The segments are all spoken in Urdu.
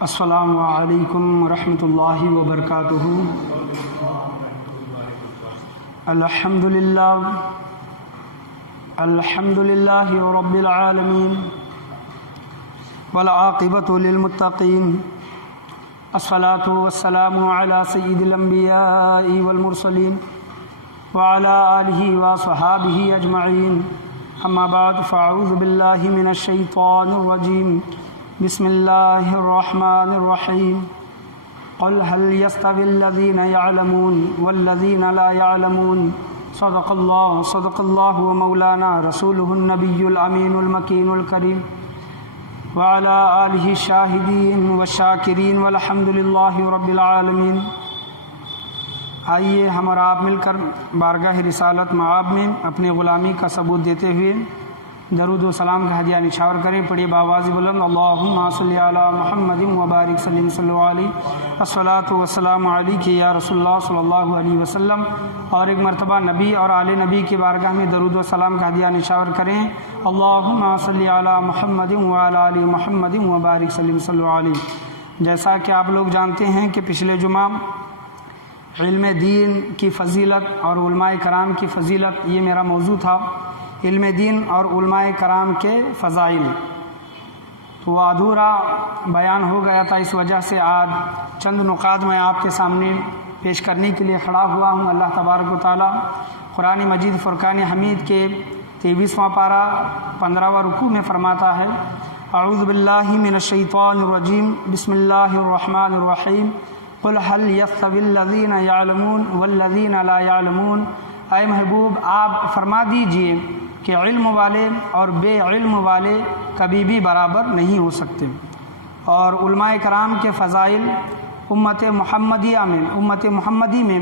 السلام علیکم ورحمۃ اللہ وبرکاتہ۔ الحمد للہ رب العالمین والعاقبۃ للمتقین، الصلاۃ والسلام علی سید الانبیاء والمرسلین وعلی آلہ وصحابہ اجمعین، اما بعد فاعوذ باللہ من الشیطان الرجیم، بسم اللہ الرحمن الرحیم۔ قل هل يستوي الذين يعلمون والذين لا يعلمون، صدق اللہ ومولانا رسوله النبی الامین المکین الکریم، وعلى آلہ الشاہدین والشاکرین والحمد للہ رب العالمین۔ آئیے ہم اور آپ مل کر بارگاہ رسالت مآب میں اپنے غلامی کا ثبوت دیتے ہوئے درود و سلام کا ہدیہ نشاور کریں۔ پڑھیے بآواز بلند، اللہم صلی علی محمد وبارک صلی علیہ، الصلاۃ والسلام علیک یا رسول اللہ صلی اللہ علیہ وسلم۔ اور ایک مرتبہ نبی اور آل نبی کی بارگاہ میں درود و سلام کا ہدیہ نشاور کریں، اللہم صلی علی محمد وعلی آل محمد وبارک صلی علیہ۔ جیسا کہ آپ لوگ جانتے ہیں کہ پچھلے جمعہ علم دین کی فضیلت اور علماء کرام کی فضیلت، یہ میرا موضوع تھا، علم دین اور علماء کرام کے فضائل، تو وہ ادھورا بیان ہو گیا تھا، اس وجہ سے آج چند نکات میں آپ کے سامنے پیش کرنے کے لیے کھڑا ہوا ہوں۔ اللہ تبارک و تعالیٰ قرآن مجید فرقان حمید کے 23واں پارہ 15واں رکوع میں فرماتا ہے، اعوذ باللہ من الشیطان الرجیم، بسم اللہ الرحمن الرحیم، قل هل يستوي الذين يعلمون والذين لا يعلمون۔ اے محبوب آپ فرما دیجئے کہ علم والے اور بے علم والے کبھی بھی برابر نہیں ہو سکتے۔ اور علماء کرام کے فضائل امت محمدی میں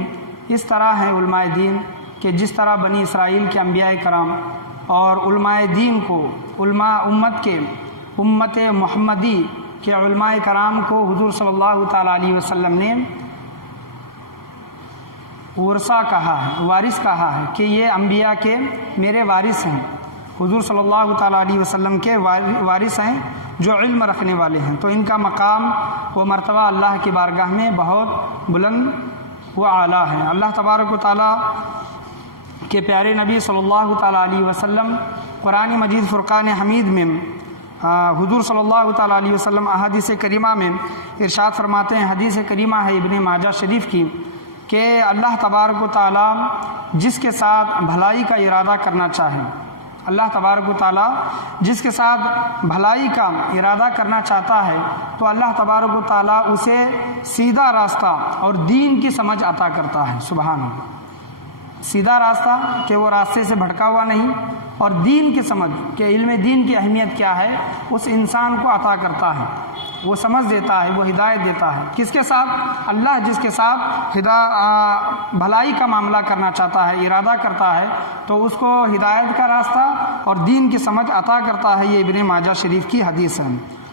اس طرح ہیں علماء دین کہ جس طرح بنی اسرائیل کے انبیاء کرام اور علماء دین کو امت محمدی کے علماء کرام کو حضور صلی اللہ تعالیٰ علیہ وسلم نے ورثہ کہا ہے، وارث کہا ہے کہ یہ انبیاء کے میرے وارث ہیں، حضور صلی اللہ تعالیٰ علیہ وسلم کے وارث ہیں جو علم رکھنے والے ہیں، تو ان کا مقام و مرتبہ اللہ کی بارگاہ میں بہت بلند و اعلیٰ ہے۔ اللہ تبارک و تعالیٰ کے پیارے نبی صلی اللہ تعالیٰ علیہ وسلم قرآن مجید فرقان حمید میں حضور صلی اللہ تعالیٰ علیہ وسلم احادیث کریمہ میں ارشاد فرماتے ہیں، حدیث کریمہ ہے ابن ماجہ شریف کی، کہ اللہ تبارک و تعالیٰ جس کے ساتھ بھلائی کا ارادہ کرنا چاہے، اللہ تبارک و تعالیٰ جس کے ساتھ بھلائی کا ارادہ کرنا چاہتا ہے تو اللہ تبارک و تعالیٰ اسے سیدھا راستہ اور دین کی سمجھ عطا کرتا ہے۔ سبحان اللہ، سیدھا راستہ کہ وہ راستے سے بھٹکا ہوا نہیں، اور دین کی سمجھ کہ علم دین کی اہمیت کیا ہے اس انسان کو عطا کرتا ہے، وہ سمجھ دیتا ہے، وہ ہدایت دیتا ہے۔ کس کے ساتھ؟ اللہ جس کے ساتھ بھلائی کا معاملہ کرنا چاہتا ہے، ارادہ کرتا ہے، تو اس کو ہدایت کا راستہ اور دین کی سمجھ عطا کرتا ہے۔ یہ ابن ماجہ شریف کی حدیث ہے۔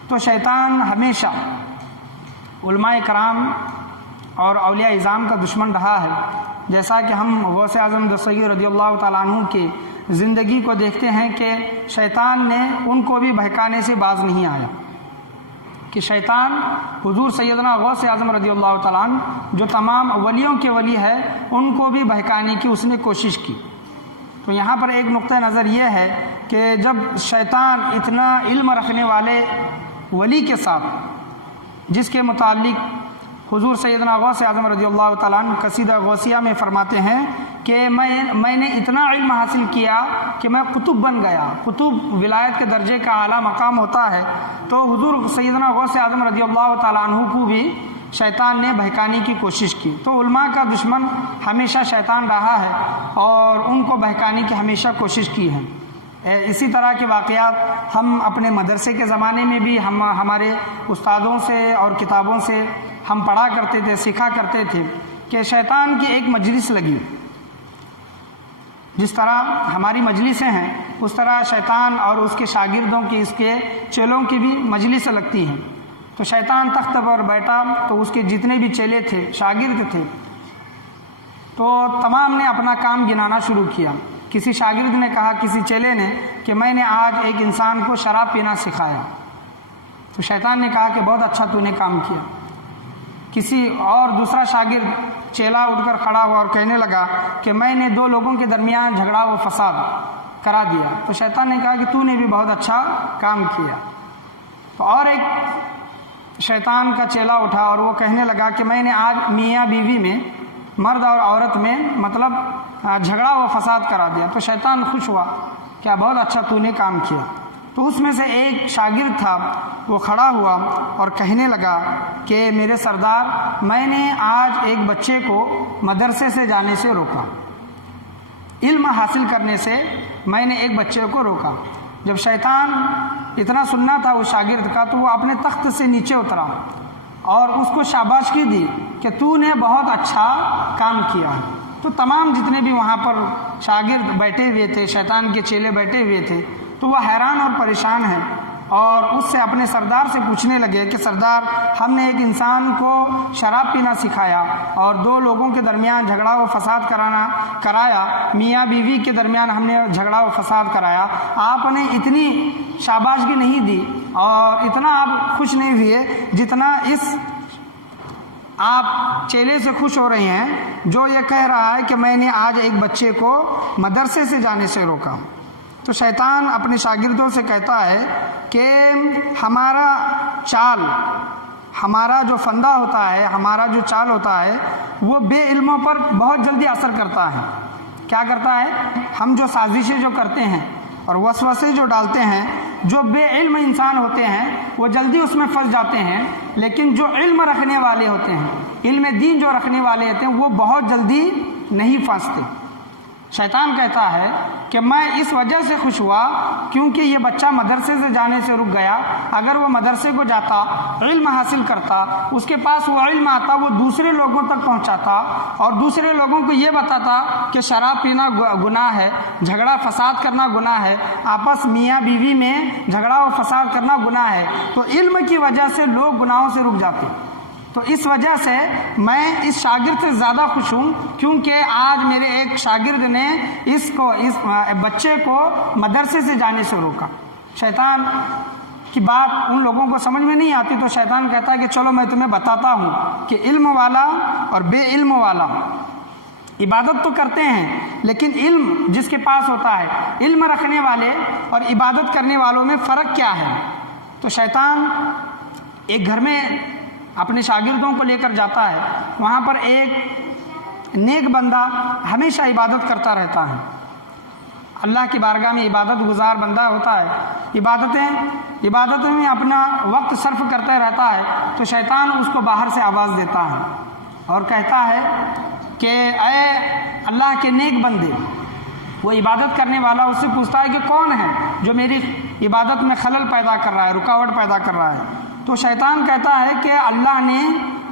تو شیطان ہمیشہ علماء کرام اور اولیاء اعظام کا دشمن رہا ہے، جیسا کہ ہم غوث اعظم دستگیر رضی اللہ تعالیٰ عنہ کی زندگی کو دیکھتے ہیں کہ شیطان نے ان کو بھی بہکانے سے باز نہیں آیا، کہ شیطان حضور سیدنا غوث اعظم رضی اللہ تعالیٰ عنہ جو تمام ولیوں کے ولی ہے ان کو بھی بہکانے کی اس نے کوشش کی۔ تو یہاں پر ایک نقطہ نظر یہ ہے کہ جب شیطان اتنا علم رکھنے والے ولی کے ساتھ، جس کے متعلق حضور سیدنا غوث اعظم رضی اللہ تعالیٰ عنہ قصیدہ غوثیہ میں فرماتے ہیں کہ میں نے اتنا علم حاصل کیا کہ میں قطب بن گیا۔ قطب ولایت کے درجے کا اعلیٰ مقام ہوتا ہے، تو حضور سیدنا غوث اعظم رضی اللہ تعالیٰ عنہ کو بھی شیطان نے بہکانے کی کوشش کی۔ تو علماء کا دشمن ہمیشہ شیطان رہا ہے اور ان کو بہکانے کی ہمیشہ کوشش کی ہے۔ اسی طرح کے واقعات ہم اپنے مدرسے کے زمانے میں بھی ہمارے استادوں سے اور کتابوں سے ہم پڑھا کرتے تھے، سیکھا کرتے تھے کہ شیطان کی ایک مجلس لگی، جس طرح ہماری مجلسیں ہیں اس طرح شیطان اور اس کے شاگردوں کی، اس کے چیلوں کی بھی مجلس لگتی ہیں۔ تو شیطان تخت پر بیٹھا تو اس کے جتنے بھی چیلے تھے، شاگرد تھے، تو تمام نے اپنا کام گنانا شروع کیا۔ کسی شاگرد نے کہا کسی چیلے نے کہ میں نے آج ایک انسان کو شراب پینا سکھایا، تو شیطان نے کہا کہ بہت اچھا تو نے کام کیا۔ کسی اور دوسرا شاگرد چیلا اٹھ کر کھڑا ہوا اور کہنے لگا کہ میں نے دو لوگوں کے درمیان جھگڑا و فساد کرا دیا۔ تو شیطان نے کہا کہ تو نے بھی بہت اچھا کام کیا۔ تو اور ایک شیطان کا چیلا اٹھا اور وہ کہنے لگا کہ میں نے آج میاں بیوی میں، مرد اور عورت میں مطلب جھگڑا و فساد کرا دیا۔ تو شیطان خوش ہوا، کیا بہت اچھا تو نے کام کیا۔ تو اس میں سے ایک شاگرد تھا، وہ کھڑا ہوا اور کہنے لگا کہ میرے سردار، میں نے آج ایک بچے کو مدرسے سے جانے سے روکا، علم حاصل کرنے سے میں نے ایک بچے کو روکا۔ جب شیطان اتنا سننا تھا اس شاگرد کا تو وہ اپنے تخت سے نیچے اترا اور اس کو شاباشی دی کہ تو نے بہت اچھا کام کیا۔ تو تمام جتنے بھی وہاں پر شاگرد بیٹھے ہوئے تھے، شیطان کے چیلے بیٹھے ہوئے تھے، تو وہ حیران اور پریشان ہیں اور اس سے اپنے سردار سے پوچھنے لگے کہ سردار، ہم نے ایک انسان کو شراب پینا سکھایا اور دو لوگوں کے درمیان جھگڑا و فساد کرایا، میاں بیوی کے درمیان ہم نے جھگڑا و فساد کرایا، آپ نے اتنی شاباشی نہیں دی اور اتنا آپ خوش نہیں ہوئے جتنا اس آپ چیلے سے خوش ہو رہے ہیں جو یہ کہہ رہا ہے کہ میں نے آج ایک بچے کو مدرسے سے جانے سے روکا۔ تو شیطان اپنے شاگردوں سے کہتا ہے کہ ہمارا چال، ہمارا جو فندہ ہوتا ہے، ہمارا جو چال ہوتا ہے، وہ بے علموں پر بہت جلدی اثر کرتا ہے۔ کیا کرتا ہے؟ ہم جو سازشیں جو کرتے ہیں اور وسوسے جو ڈالتے ہیں، جو بے علم انسان ہوتے ہیں وہ جلدی اس میں پھنس جاتے ہیں، لیکن جو علم رکھنے والے ہوتے ہیں، علم دین جو رکھنے والے ہوتے ہیں، وہ بہت جلدی نہیں پھنستے۔ شیطان کہتا ہے کہ میں اس وجہ سے خوش ہوا کیونکہ یہ بچہ مدرسے سے جانے سے رک گیا۔ اگر وہ مدرسے کو جاتا، علم حاصل کرتا، اس کے پاس وہ علم آتا، وہ دوسرے لوگوں تک پہنچاتا اور دوسرے لوگوں کو یہ بتاتا کہ شراب پینا گناہ ہے، جھگڑا فساد کرنا گناہ ہے، آپس میاں بیوی میں جھگڑا و فساد کرنا گناہ ہے۔ تو علم کی وجہ سے لوگ گناہوں سے رک جاتے۔ تو اس وجہ سے میں اس شاگرد سے زیادہ خوش ہوں کیونکہ آج میرے ایک شاگرد نے اس بچے کو مدرسے سے جانے سے روکا۔ شیطان کی بات ان لوگوں کو سمجھ میں نہیں آتی، تو شیطان کہتا ہے کہ چلو میں تمہیں بتاتا ہوں کہ علم والا اور بے علم والا عبادت تو کرتے ہیں، لیکن علم جس کے پاس ہوتا ہے، علم رکھنے والے اور عبادت کرنے والوں میں فرق کیا ہے۔ تو شیطان ایک گھر میں اپنے شاگردوں کو لے کر جاتا ہے، وہاں پر ایک نیک بندہ ہمیشہ عبادت کرتا رہتا ہے، اللہ کی بارگاہ میں عبادت گزار بندہ ہوتا ہے، عبادتیں میں اپنا وقت صرف کرتا رہتا ہے۔ تو شیطان اس کو باہر سے آواز دیتا ہے اور کہتا ہے کہ اے اللہ کے نیک بندے، وہ عبادت کرنے والا اس سے پوچھتا ہے کہ کون ہے جو میری عبادت میں خلل پیدا کر رہا ہے، رکاوٹ پیدا کر رہا ہے۔ تو شیطان کہتا ہے کہ اللہ نے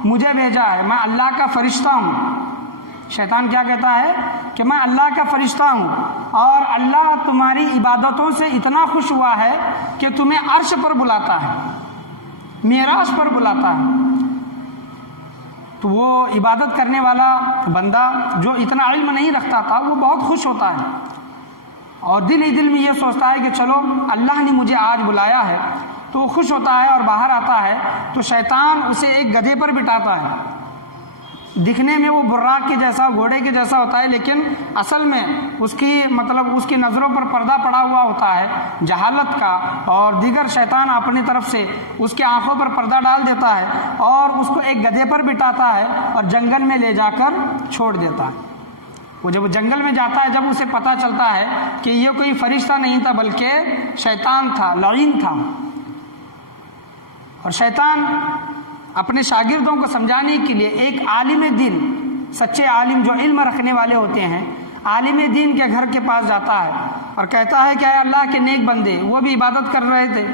مجھے بھیجا ہے، میں اللہ کا فرشتہ ہوں۔ شیطان کیا کہتا ہے کہ میں اللہ کا فرشتہ ہوں اور اللہ تمہاری عبادتوں سے اتنا خوش ہوا ہے کہ تمہیں عرش پر بلاتا ہے، معراج پر بلاتا ہے۔ تو وہ عبادت کرنے والا بندہ جو اتنا علم نہیں رکھتا تھا وہ بہت خوش ہوتا ہے اور دل ہی دل میں یہ سوچتا ہے کہ چلو اللہ نے مجھے آج بلایا ہے، تو وہ خوش ہوتا ہے اور باہر آتا ہے۔ تو شیطان اسے ایک گدھے پر بٹھاتا ہے، دکھنے میں وہ براق کے جیسا، گھوڑے کے جیسا ہوتا ہے، لیکن اصل میں اس کی نظروں پر پردہ پڑا ہوا ہوتا ہے جہالت کا، اور دیگر شیطان اپنی طرف سے اس کے آنکھوں پر پردہ ڈال دیتا ہے اور اس کو ایک گدھے پر بٹھاتا ہے اور جنگل میں لے جا کر چھوڑ دیتا ہے۔ وہ جب جنگل میں جاتا ہے، جب اسے پتہ چلتا ہے کہ یہ کوئی فرشتہ نہیں تھا بلکہ شیطان تھا، لعین تھا، اور شیطان اپنے شاگردوں کو سمجھانے کے لیے ایک عالم دین، سچے عالم جو علم رکھنے والے ہوتے ہیں، عالم دین کے گھر کے پاس جاتا ہے اور کہتا ہے کہ اے اللہ کے نیک بندے، وہ بھی عبادت کر رہے تھے،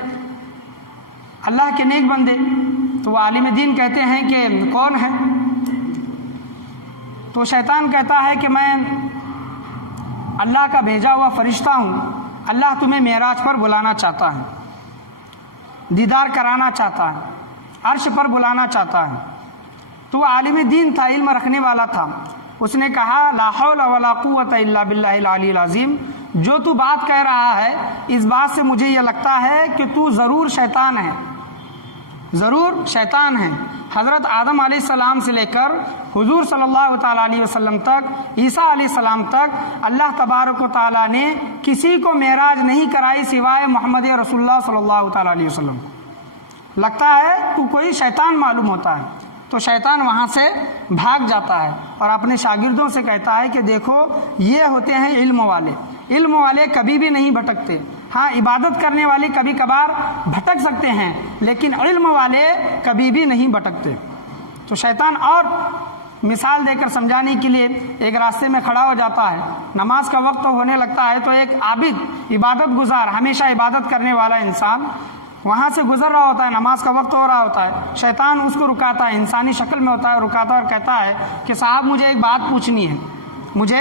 اللہ کے نیک بندے۔ تو وہ عالم دین کہتے ہیں کہ کون ہے؟ تو شیطان کہتا ہے کہ میں اللہ کا بھیجا ہوا فرشتہ ہوں، اللہ تمہیں معراج پر بلانا چاہتا ہے، دیدار کرانا چاہتا ہے، عرش پر بلانا چاہتا ہے۔ تو وہ عالم دین تھا، علم رکھنے والا تھا۔ اس نے کہا لا حول ولا قوت الا باللہ العلی العظیم، جو تو بات کہہ رہا ہے اس بات سے مجھے یہ لگتا ہے کہ تو ضرور شیطان ہے، ضرور شیطان ہے۔ حضرت آدم علیہ السلام سے لے کر حضور صلی اللہ تعالیٰ علیہ وسلم تک، عیسیٰ علیہ السلام تک اللہ تبارک و تعالیٰ نے کسی کو معراج نہیں کرائی سوائے محمد رسول اللہ صلی اللہ تعالیٰ علیہ وسلم۔ لگتا ہے تو کوئی شیطان معلوم ہوتا ہے، تو شیطان وہاں سے بھاگ جاتا ہے اور اپنے شاگردوں سے کہتا ہے کہ دیکھو یہ ہوتے ہیں علم والے۔ علم والے کبھی بھی نہیں بھٹکتے، ہاں عبادت کرنے والے کبھی کبھار بھٹک سکتے ہیں، لیکن علم والے کبھی بھی نہیں بھٹکتے۔ تو شیطان اور مثال دے کر سمجھانے کے لیے ایک راستے میں کھڑا ہو جاتا ہے، نماز کا وقت ہونے لگتا ہے تو ایک عابد، عبادت گزار، ہمیشہ عبادت کرنے والا انسان وہاں سے گزر رہا ہوتا ہے، نماز کا وقت ہو رہا ہوتا ہے، شیطان اس کو رکاتا ہے، انسانی شکل میں ہوتا ہے، رکاتا ہے اور کہتا ہے کہ صاحب مجھے ایک بات پوچھنی ہے، مجھے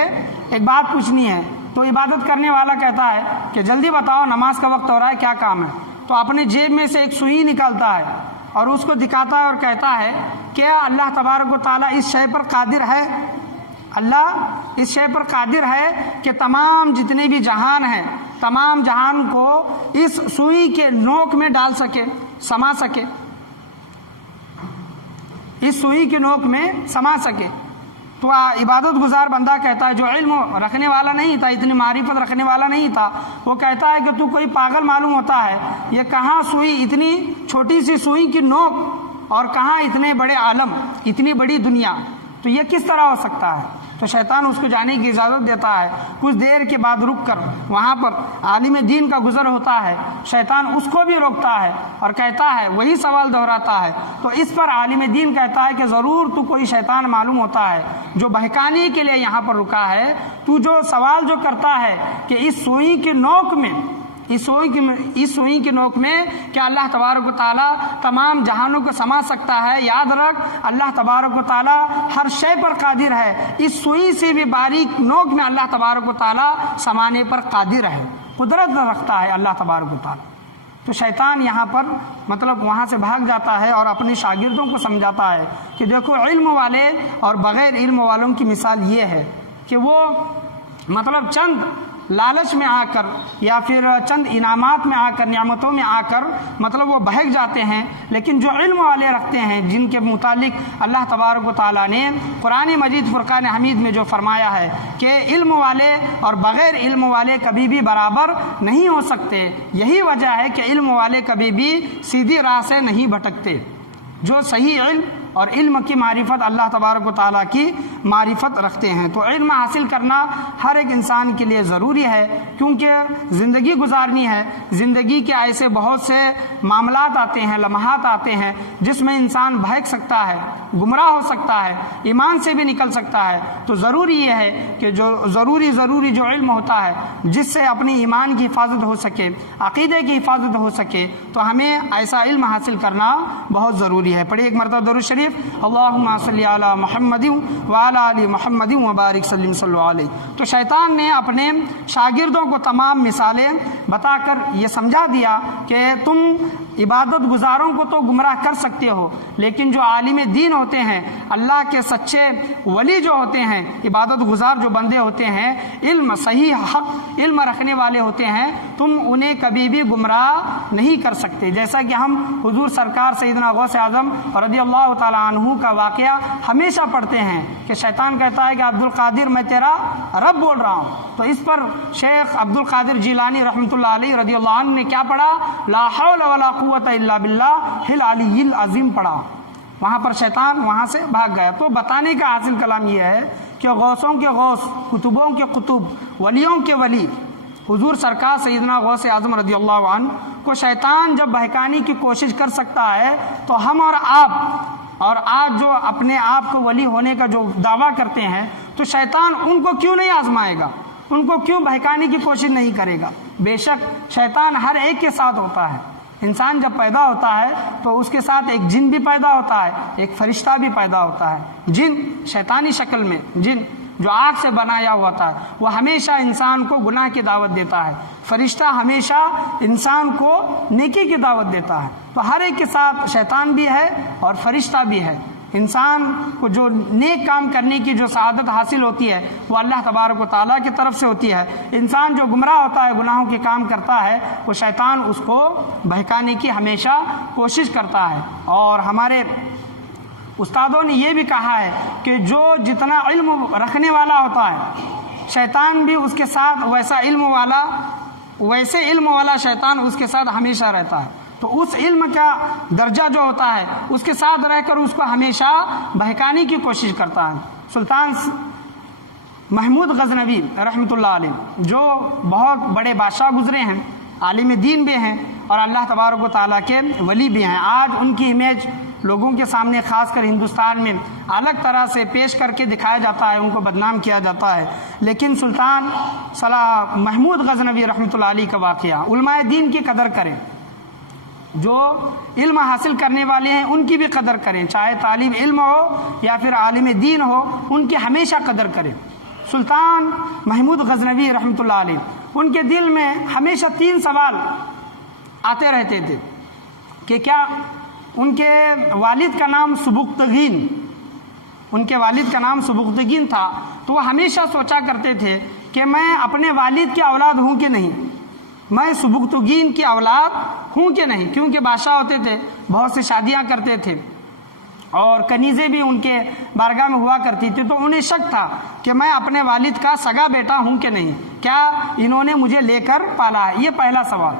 ایک بات پوچھنی ہے۔ تو عبادت کرنے والا کہتا ہے کہ جلدی بتاؤ، نماز کا وقت ہو رہا ہے، کیا کام ہے؟ تو اپنے جیب میں سے ایک سوئی نکالتا ہے اور اس کو دکھاتا ہے اور کہتا ہے کیا اللہ تبارک و تعالیٰ اس شے پر قادر ہے؟ اللہ اس شے پر قادر ہے کہ تمام جتنے بھی جہان ہیں، تمام جہان کو اس سوئی کے نوک میں ڈال سکے، سما سکے، اس سوئی کے نوک میں سما سکے۔ تو عبادت گزار بندہ کہتا ہے، جو علم رکھنے والا نہیں تھا، اتنی معرفت رکھنے والا نہیں تھا، وہ کہتا ہے کہ تو کوئی پاگل معلوم ہوتا ہے، یہ کہاں سوئی، اتنی چھوٹی سی سوئی کی نوک، اور کہاں اتنے بڑے عالم، اتنی بڑی دنیا، تو یہ کس طرح ہو سکتا ہے؟ تو شیطان اس کو جانے کی اجازت دیتا ہے۔ کچھ دیر کے بعد رک کر وہاں پر عالم دین کا گزر ہوتا ہے، شیطان اس کو بھی روکتا ہے اور کہتا ہے، وہی سوال دہراتا ہے۔ تو اس پر عالم دین کہتا ہے کہ ضرور تو کوئی شیطان معلوم ہوتا ہے جو بہکانے کے لیے یہاں پر رکا ہے۔ تو جو سوال جو کرتا ہے کہ اس سوئی کے نوک میں، اس سوئی کی نوک میں کیا اللہ تبارک و تعالیٰ تمام جہانوں کو سما سکتا ہے؟ یاد رکھ، اللہ تبارک و تعالیٰ ہر شے پر قادر ہے، اس سوئی سے بھی باریک نوک میں اللہ تبارک و تعالیٰ سمانے پر قادر ہے، قدرت رکھتا ہے اللہ تبارک و تعالیٰ۔ تو شیطان یہاں پر مطلب وہاں سے بھاگ جاتا ہے اور اپنے شاگردوں کو سمجھاتا ہے کہ دیکھو علم والے اور بغیر علم والوں کی مثال یہ ہے کہ وہ مطلب چند لالچ میں آ کر یا پھر چند انعامات میں آ کر، نعمتوں میں آ کر مطلب وہ بہک جاتے ہیں، لیکن جو علم والے رکھتے ہیں، جن کے متعلق اللہ تبارک و تعالیٰ نے قرآن مجید فرقان حمید میں جو فرمایا ہے کہ علم والے اور بغیر علم والے کبھی بھی برابر نہیں ہو سکتے، یہی وجہ ہے کہ علم والے کبھی بھی سیدھی راہ سے نہیں بھٹکتے۔ جو صحیح علم اور علم کی معرفت اللہ تبارک و تعالیٰ کی معرفت رکھتے ہیں، تو علم حاصل کرنا ہر ایک انسان کے لیے ضروری ہے، کیونکہ زندگی گزارنی ہے۔ زندگی کے ایسے بہت سے معاملات آتے ہیں، لمحات آتے ہیں جس میں انسان بہک سکتا ہے، گمراہ ہو سکتا ہے، ایمان سے بھی نکل سکتا ہے۔ تو ضروری یہ ہے کہ جو ضروری جو علم ہوتا ہے جس سے اپنی ایمان کی حفاظت ہو سکے، عقیدے کی حفاظت ہو سکے، تو ہمیں ایسا علم حاصل کرنا بہت ضروری ہے۔ پڑھیے ایک مرتبہ درود شریف، اللہم صلی علی محمد وعلی آل محمد وبارک سلم صلی اللہ علیہ۔ تو شیطان نے اپنے شاگردوں کو تمام مثالیں بتا کر یہ سمجھا دیا کہ تم عبادت گزاروں کو تو گمراہ کر سکتے ہو، لیکن جو عالم دین ہوتے ہیں، اللہ کے سچے ولی جو ہوتے ہیں، عبادت گزار جو بندے ہوتے ہیں، علم صحیح حق علم رکھنے والے ہوتے ہیں، تم انہیں کبھی بھی گمراہ نہیں کر سکتے۔ جیسا کہ ہم حضور سرکار سیدنا غوث اعظم رضی اللہ تعالیٰ عنہ کا واقعہ ہمیشہ پڑھتے ہیں کہ شیطان کہتا ہے کہ عبد القادر میں تیرا رب بول رہا ہوں، تو اس پر شیخ عبد القادر جیلانی رحمۃ اللہ علیہ رضی اللہ عنہ نے کیا پڑھا؟ لا حول ولا قوت الا باللہ العلی العظیم پڑھا۔ وہاں پر شیطان وہاں سے بھاگ گیا۔ تو بتانے کا حاصل کلام یہ ہے کہ غوثوں کے غوث، قطبوں کے قطب، ولیوں کے ولی حضور سرکار سیدنا غوث اعظم رضی اللہ عنہ کو شیطان جب بہکانے کی کوشش کر سکتا ہے، تو ہم اور آج جو اپنے آپ کو ولی ہونے کا جو دعویٰ کرتے ہیں، تو شیطان ان کو کیوں نہیں آزمائے گا؟ ان کو کیوں بہکانے کی کوشش نہیں کرے گا؟ بے شک شیطان ہر ایک کے ساتھ ہوتا ہے۔ انسان جب پیدا ہوتا ہے تو اس کے ساتھ ایک جن بھی پیدا ہوتا ہے، ایک فرشتہ بھی پیدا ہوتا ہے۔ جن شیطانی شکل میں، جن جو آگ سے بنایا ہوا تھا، وہ ہمیشہ انسان کو گناہ کی دعوت دیتا ہے، فرشتہ ہمیشہ انسان کو نیکی کی دعوت دیتا ہے۔ تو ہر ایک کے ساتھ شیطان بھی ہے اور فرشتہ بھی ہے۔ انسان کو جو نیک کام کرنے کی جو سعادت حاصل ہوتی ہے وہ اللہ تبارک و تعالیٰ کی طرف سے ہوتی ہے۔ انسان جو گمراہ ہوتا ہے، گناہوں کے کام کرتا ہے، وہ شیطان اس کو بہکانے کی ہمیشہ کوشش کرتا ہے۔ اور ہمارے استادوں نے یہ بھی کہا ہے کہ جو جتنا علم رکھنے والا ہوتا ہے، شیطان بھی اس کے ساتھ ویسے علم والا شیطان اس کے ساتھ ہمیشہ رہتا ہے۔ تو اس علم کا درجہ جو ہوتا ہے اس کے ساتھ رہ کر اس کو ہمیشہ بہکانے کی کوشش کرتا ہے۔ سلطان محمود غزنوی رحمۃ اللہ علیہ جو بہت بڑے بادشاہ گزرے ہیں، عالم دین بھی ہیں اور اللہ تبارک و تعالیٰ کے ولی بھی ہیں، آج ان کی امیج لوگوں کے سامنے خاص کر ہندوستان میں الگ طرح سے پیش کر کے دکھایا جاتا ہے، ان کو بدنام کیا جاتا ہے۔ لیکن سلطان محمود غزنوی رحمۃ اللہ علیہ کا واقعہ، علماء دین کی قدر کریں، جو علم حاصل کرنے والے ہیں ان کی بھی قدر کریں، چاہے طالب علم ہو یا پھر عالم دین ہو، ان کی ہمیشہ قدر کریں۔ سلطان محمود غزنوی رحمۃ اللہ علیہ، ان کے دل میں ہمیشہ 3 سوال آتے رہتے تھے کہ کیا ان کے والد کا نام سبکتگین تھا، تو وہ ہمیشہ سوچا کرتے تھے کہ میں اپنے والد کی اولاد ہوں کہ نہیں، میں سبکتگین کی اولاد ہوں کہ نہیں، کیونکہ بادشاہ ہوتے تھے، بہت سی شادیاں کرتے تھے اور کنیزیں بھی ان کے بارگاہ میں ہوا کرتی تھی، تو انہیں شک تھا کہ میں اپنے والد کا سگا بیٹا ہوں کہ نہیں، کیا انہوں نے مجھے لے کر پالا ہے، یہ پہلا سوال۔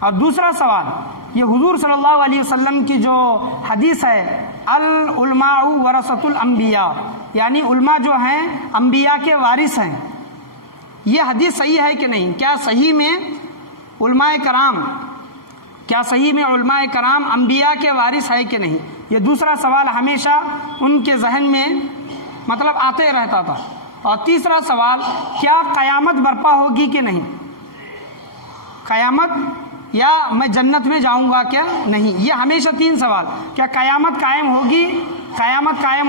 اور دوسرا سوال یہ حضور صلی اللہ علیہ وسلم کی جو حدیث ہے، العلماء ورثۃ الانبیاء، یعنی علماء جو ہیں انبیاء کے وارث ہیں، یہ حدیث صحیح ہے کہ نہیں، کیا صحیح میں علماء کرام انبیاء کے وارث ہے کہ نہیں، یہ دوسرا سوال ہمیشہ ان کے ذہن میں آتے رہتا تھا۔ اور تیسرا سوال، کیا قیامت برپا ہوگی کہ نہیں، قیامت یا میں جنت میں جاؤں گا کیا نہیں، یہ ہمیشہ 3 سوال، کیا قیامت قائم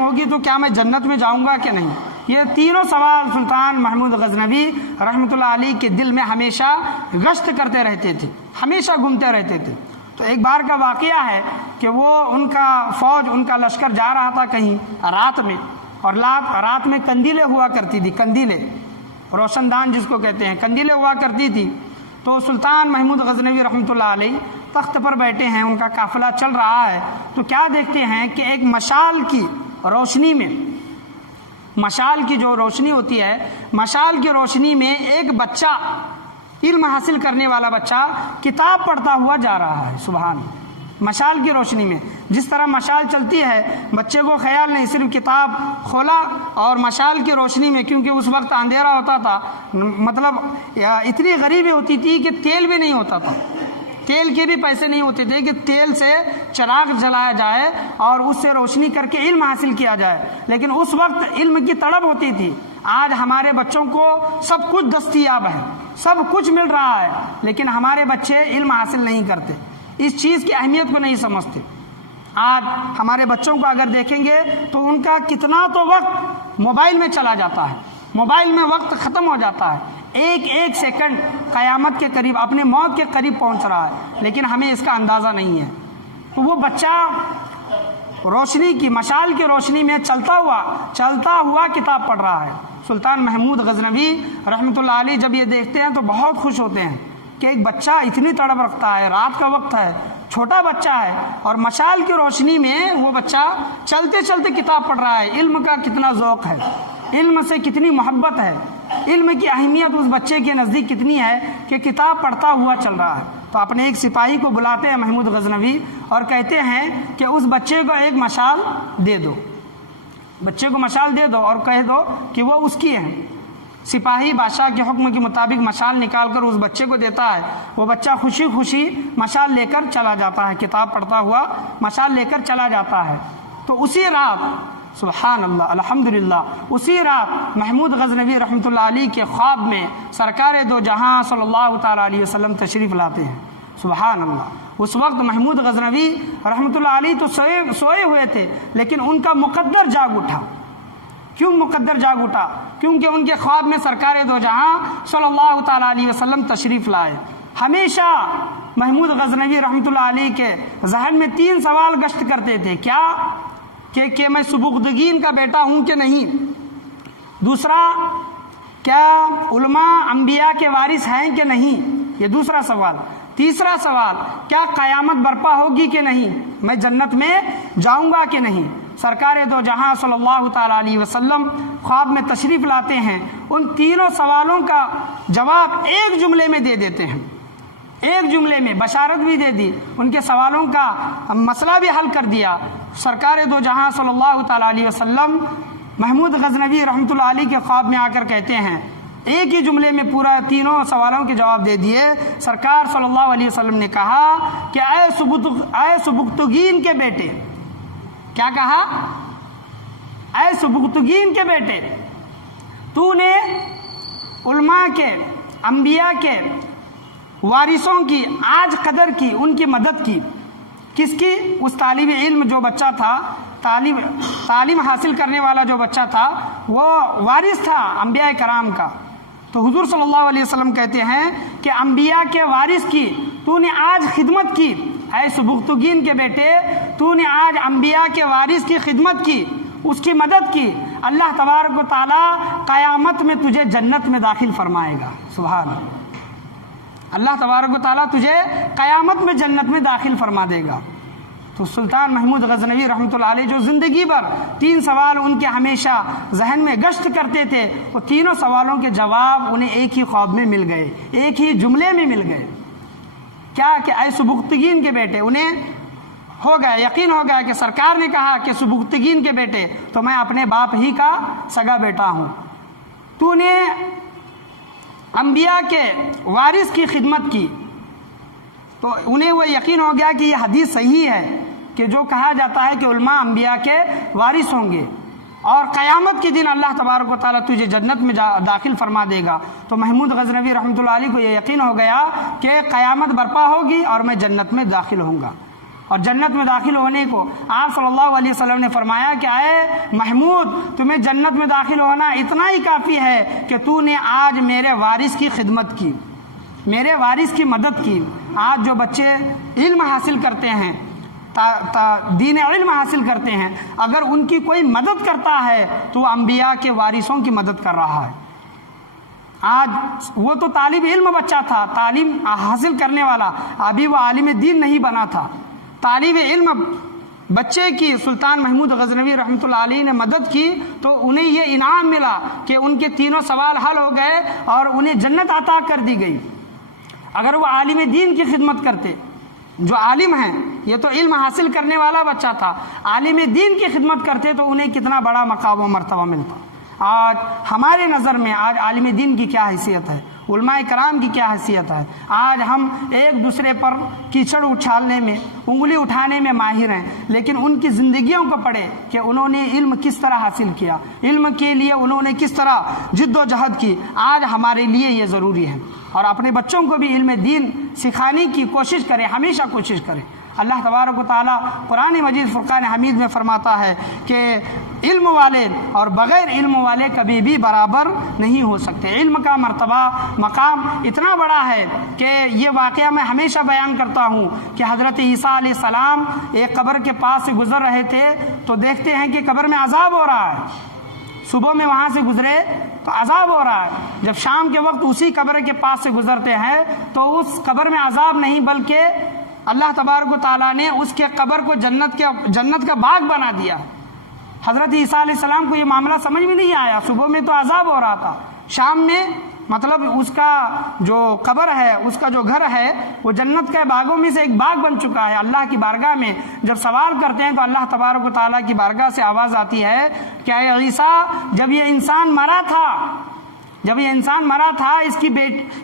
ہوگی تو کیا میں جنت میں جاؤں گا کہ نہیں، یہ تینوں سوال سلطان محمود غزنوی رحمۃ اللہ علیہ کے دل میں ہمیشہ گشت کرتے رہتے تھے، ہمیشہ گھومتے رہتے تھے۔ تو ایک بار کا واقعہ ہے کہ وہ ان کا لشکر جا رہا تھا کہیں رات میں، اور رات میں کندیلیں ہوا کرتی تھی، کندیلیں روشن دان جس کو کہتے ہیں، کندیلیں ہوا کرتی تھی۔ تو سلطان محمود غزنوی رحمۃ اللہ علیہ تخت پر بیٹھے ہیں، ان کا قافلہ چل رہا ہے، تو کیا دیکھتے ہیں کہ ایک مشال کی روشنی میں، مشال کی جو روشنی ہوتی ہے، مشال کی روشنی میں ایک بچہ، علم حاصل کرنے والا بچہ کتاب پڑھتا ہوا جا رہا ہے۔ سبحان اللہ، مشال کی روشنی میں، جس طرح مشال چلتی ہے، بچے کو خیال نہیں، صرف کتاب کھولا اور مشال کی روشنی میں، کیونکہ اس وقت اندھیرا ہوتا تھا، اتنی غریبی ہوتی تھی کہ تیل بھی نہیں ہوتا تھا، تیل کے بھی پیسے نہیں ہوتے تھے کہ تیل سے چراغ جلایا جائے اور اس سے روشنی کر کے علم حاصل کیا جائے، لیکن اس وقت علم کی طلب ہوتی تھی۔ آج ہمارے بچوں کو سب کچھ دستیاب ہے، سب کچھ مل رہا ہے، لیکن ہمارے بچے علم حاصل نہیں کرتے، اس چیز کی اہمیت کو نہیں سمجھتے۔ آج ہمارے بچوں کو اگر دیکھیں گے تو ان کا کتنا تو وقت موبائل میں چلا جاتا ہے، موبائل میں وقت ختم ہو جاتا ہے، ایک سیکنڈ قیامت کے قریب، اپنے موت کے قریب پہنچ رہا ہے، لیکن ہمیں اس کا اندازہ نہیں ہے۔ تو وہ بچہ روشنی کی، مشال کی روشنی میں چلتا ہوا کتاب پڑھ رہا ہے۔ سلطان محمود غزنوی رحمۃ اللہ علیہ جب یہ دیکھتے ہیں تو بہت خوش ہوتے ہیں کہ ایک بچہ اتنی تڑپ رکھتا ہے، رات کا وقت ہے، چھوٹا بچہ ہے، اور مشال کی روشنی میں وہ بچہ چلتے چلتے کتاب پڑھ رہا ہے۔ علم کا کتنا ذوق ہے، علم سے کتنی محبت ہے، علم کی اہمیت اس بچے کے نزدیک کتنی ہے کہ کتاب پڑھتا ہوا چل رہا ہے۔ تو اپنے ایک سپاہی کو بلاتے ہیں محمود غزنوی اور کہتے ہیں کہ اس بچے کو ایک مشال دے دو، بچے کو مشال دے دو اور کہہ دو کہ وہ اس کی ہے۔ سپاہی بادشاہ کے حکم کے مطابق مشال نکال کر اس بچے کو دیتا ہے، وہ بچہ خوشی خوشی مشال لے کر چلا جاتا ہے، کتاب پڑھتا ہوا مشال لے کر چلا جاتا ہے۔ تو اسی رات، سبحان اللہ، الحمدللہ، اسی رات محمود غزنوی رحمۃ اللہ علیہ کے خواب میں سرکار دو جہاں صلی اللہ تعالیٰ علیہ وسلم تشریف لاتے ہیں۔ سبحان اللہ، اس وقت محمود غزنوی رحمۃ اللہ علیہ تو سوئے ہوئے تھے، لیکن ان کا مقدر جاگ اٹھا۔ کیوں مقدر جاگ اٹھا؟ کیونکہ ان کے خواب میں سرکار دو جہاں صلی اللہ تعالیٰ علیہ وسلم تشریف لائے۔ ہمیشہ محمود غزنوی رحمۃ اللہ علیہ کے ذہن میں 3 سوال گشت کرتے تھے، کیا کہ میں سبکتگین کا بیٹا ہوں کہ نہیں؟ دوسرا، کیا علماء انبیاء کے وارث ہیں کہ نہیں؟ یہ دوسرا سوال۔ تیسرا سوال، کیا قیامت برپا ہوگی کہ نہیں؟ میں جنت میں جاؤں گا کہ نہیں؟ سرکار دو جہاں صلی اللہ تعالیٰ علیہ وسلم خواب میں تشریف لاتے ہیں، ان تینوں سوالوں کا جواب ایک جملے میں دے دیتے ہیں، ایک جملے میں بشارت بھی دے دی، ان کے سوالوں کا مسئلہ بھی حل کر دیا۔ سرکار دو جہاں صلی اللہ تعالیٰ علیہ وسلم محمود غزنوی رحمۃ اللہ علیہ کے خواب میں آ کر کہتے ہیں، ایک ہی جملے میں پورا تینوں سوالوں کے جواب دے دیے۔ سرکار صلی اللہ علیہ وسلم نے کہا کہ اے سبکتگین کے بیٹے، کیا کہا؟ اے سبکتگین کے بیٹے، تو نے علماء کے، انبیاء کے وارثوں کی آج قدر کی، ان کی مدد کی۔ کس کی؟ اس طالب علم جو بچہ تھا، تعلیم حاصل کرنے والا جو بچہ تھا، وہ وارث تھا انبیاء کرام کا۔ تو حضور صلی اللہ علیہ وسلم کہتے ہیں کہ انبیاء کے وارث کی تو نے آج خدمت کی، اے سبکتگین کے بیٹے، تو نے آج انبیاء کے وارث کی خدمت کی، اس کی مدد کی۔ اللہ تبارک و تعالیٰ قیامت میں تجھے جنت میں داخل فرمائے گا۔ سبحان اللہ، اللہ تبارک و تعالیٰ تجھے قیامت میں جنت میں داخل فرما دے گا۔ تو سلطان محمود غزنوی رحمۃ اللہ علیہ جو زندگی بھر تین سوال ان کے ہمیشہ ذہن میں گشت کرتے تھے، وہ تینوں سوالوں کے جواب انہیں ایک ہی خواب میں مل گئے، ایک ہی جملے میں مل گئے۔ کیا کہ اے سبکتگین کے بیٹے، انہیں ہو گیا، یقین ہو گیا کہ سرکار نے کہا کہ سبکتگین کے بیٹے، تو میں اپنے باپ ہی کا سگا بیٹا ہوں۔ تو نے انبیاء کے وارث کی خدمت کی، تو انہیں وہ یقین ہو گیا کہ یہ حدیث صحیح ہے کہ جو کہا جاتا ہے کہ علماء انبیاء کے وارث ہوں گے اور قیامت کے دن اللہ تبارک و تعالیٰ تجھے جنت میں داخل فرما دے گا۔ تو محمود غزنوی رحمۃ اللہ علیہ کو یہ یقین ہو گیا کہ قیامت برپا ہوگی اور میں جنت میں داخل ہوں گا۔ اور جنت میں داخل ہونے کو آپ صلی اللہ علیہ وسلم نے فرمایا کہ اے محمود، تمہیں جنت میں داخل ہونا اتنا ہی کافی ہے کہ تو نے آج میرے وارث کی خدمت کی، میرے وارث کی مدد کی۔ آج جو بچے علم حاصل کرتے ہیں، دین علم حاصل کرتے ہیں، اگر ان کی کوئی مدد کرتا ہے تو انبیاء کے وارثوں کی مدد کر رہا ہے۔ آج وہ تو طالب علم بچہ تھا، تعلیم حاصل کرنے والا، ابھی وہ عالم دین نہیں بنا تھا۔ طالب علم بچے کی سلطان محمود غزنوی رحمۃ اللہ علیہ نے مدد کی تو انہیں یہ انعام ملا کہ ان کے تینوں سوال حل ہو گئے اور انہیں جنت عطا کر دی گئی۔ اگر وہ عالم دین کی خدمت کرتے، جو عالم ہیں، یہ تو علم حاصل کرنے والا بچہ تھا، عالم دین کی خدمت کرتے تو انہیں کتنا بڑا مقام و مرتبہ ملتا۔ آج ہمارے نظر میں آج عالم دین کی کیا حیثیت ہے، علماء کرام کی کیا حیثیت ہے؟ آج ہم ایک دوسرے پر کیچڑ اچھالنے میں، انگلی اٹھانے میں ماہر ہیں، لیکن ان کی زندگیوں کو پڑھیں کہ انہوں نے علم کس طرح حاصل کیا، علم کے لیے انہوں نے کس طرح جد و جہد کی۔ آج ہمارے لیے یہ ضروری ہے، اور اپنے بچوں کو بھی علم دین سکھانے کی کوشش کریں، ہمیشہ کوشش کریں۔ اللہ تبارک و تعالیٰ قرآن مجید فرقان حمید میں فرماتا ہے کہ علم والے اور بغیر علم والے کبھی بھی برابر نہیں ہو سکتے۔ علم کا مرتبہ مقام اتنا بڑا ہے کہ یہ واقعہ میں ہمیشہ بیان کرتا ہوں کہ حضرت عیسیٰ علیہ السلام ایک قبر کے پاس سے گزر رہے تھے تو دیکھتے ہیں کہ قبر میں عذاب ہو رہا ہے۔ صبح میں وہاں سے گزرے تو عذاب ہو رہا ہے، جب شام کے وقت اسی قبر کے پاس سے گزرتے ہیں تو اس قبر میں عذاب نہیں بلکہ اللہ تبارک و تعالیٰ نے اس کے قبر کو جنت کا باغ بنا دیا۔ حضرت عیسیٰ علیہ السلام کو یہ معاملہ سمجھ میں نہیں آیا، صبح میں تو عذاب ہو رہا تھا، شام میں مطلب اس کا جو قبر ہے، اس کا جو گھر ہے، وہ جنت کے باغوں میں سے ایک باغ بن چکا ہے۔ اللہ کی بارگاہ میں جب سوال کرتے ہیں تو اللہ تبارک و تعالیٰ کی بارگاہ سے آواز آتی ہے کہ اے عیسیٰ، جب یہ انسان مرا تھا،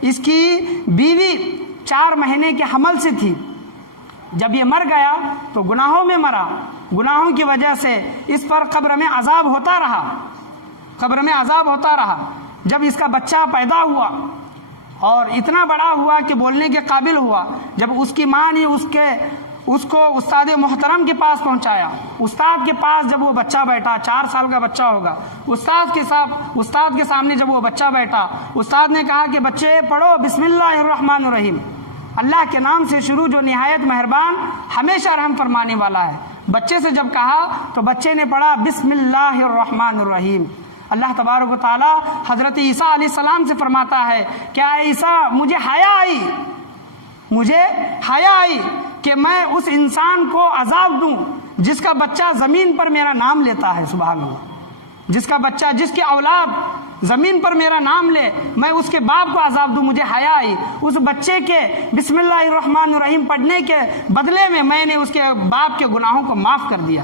اس کی بیوی 4 مہینے کے حمل سے تھی، جب یہ مر گیا تو گناہوں میں مرا، گناہوں کی وجہ سے اس پر قبر میں عذاب ہوتا رہا۔ جب اس کا بچہ پیدا ہوا اور اتنا بڑا ہوا کہ بولنے کے قابل ہوا، جب اس کی ماں نے اس کو استاد محترم کے پاس پہنچایا، استاد کے پاس جب وہ بچہ بیٹھا، 4 سال کا بچہ ہوگا، استاد کے سامنے جب وہ بچہ بیٹھا، استاد نے کہا کہ بچے پڑھو بسم اللہ الرحمن الرحیم، اللہ کے نام سے شروع جو نہایت مہربان، ہمیشہ رحم فرمانے والا ہے۔ بچے سے جب کہا تو بچے نے پڑھا بسم اللہ الرحمن الرحیم۔ اللہ تبارک و تعالیٰ حضرت عیسیٰ علیہ السلام سے فرماتا ہے کیا عیسیٰ مجھے حیا آئی کہ میں اس انسان کو عذاب دوں جس کا بچہ زمین پر میرا نام لیتا ہے، سبحان اللہ، جس کا بچہ، جس کی اولاد زمین پر میرا نام لے، میں اس کے باپ کو عذاب دوں، مجھے حیا آئی۔ اس بچے کے بسم اللہ الرحمن الرحیم پڑھنے کے بدلے میں نے اس کے باپ کے گناہوں کو معاف کر دیا،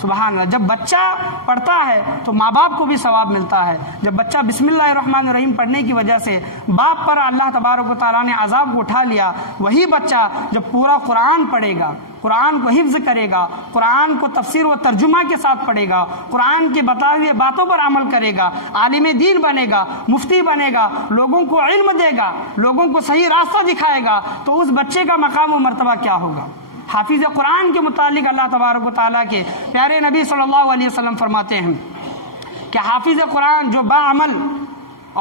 سبحان اللہ۔ جب بچہ پڑھتا ہے تو ماں باپ کو بھی ثواب ملتا ہے۔ جب بچہ بسم اللہ الرحمن الرحیم پڑھنے کی وجہ سے باپ پر اللہ تبارک و تعالیٰ نے عذاب کو اٹھا لیا، وہی بچہ جب پورا قرآن پڑھے گا، قرآن کو حفظ کرے گا، قرآن کو تفسیر و ترجمہ کے ساتھ پڑھے گا، قرآن کے بتائے ہوئے باتوں پر عمل کرے گا، عالم دین بنے گا، مفتی بنے گا، لوگوں کو علم دے گا، لوگوں کو صحیح راستہ دکھائے گا، تو اس بچے کا مقام و مرتبہ کیا ہوگا۔ حافظ قرآن کے متعلق اللہ تبارک و تعالیٰ کے پیارے نبی صلی اللہ علیہ وسلم فرماتے ہیں کہ حافظ قرآن جو باعمل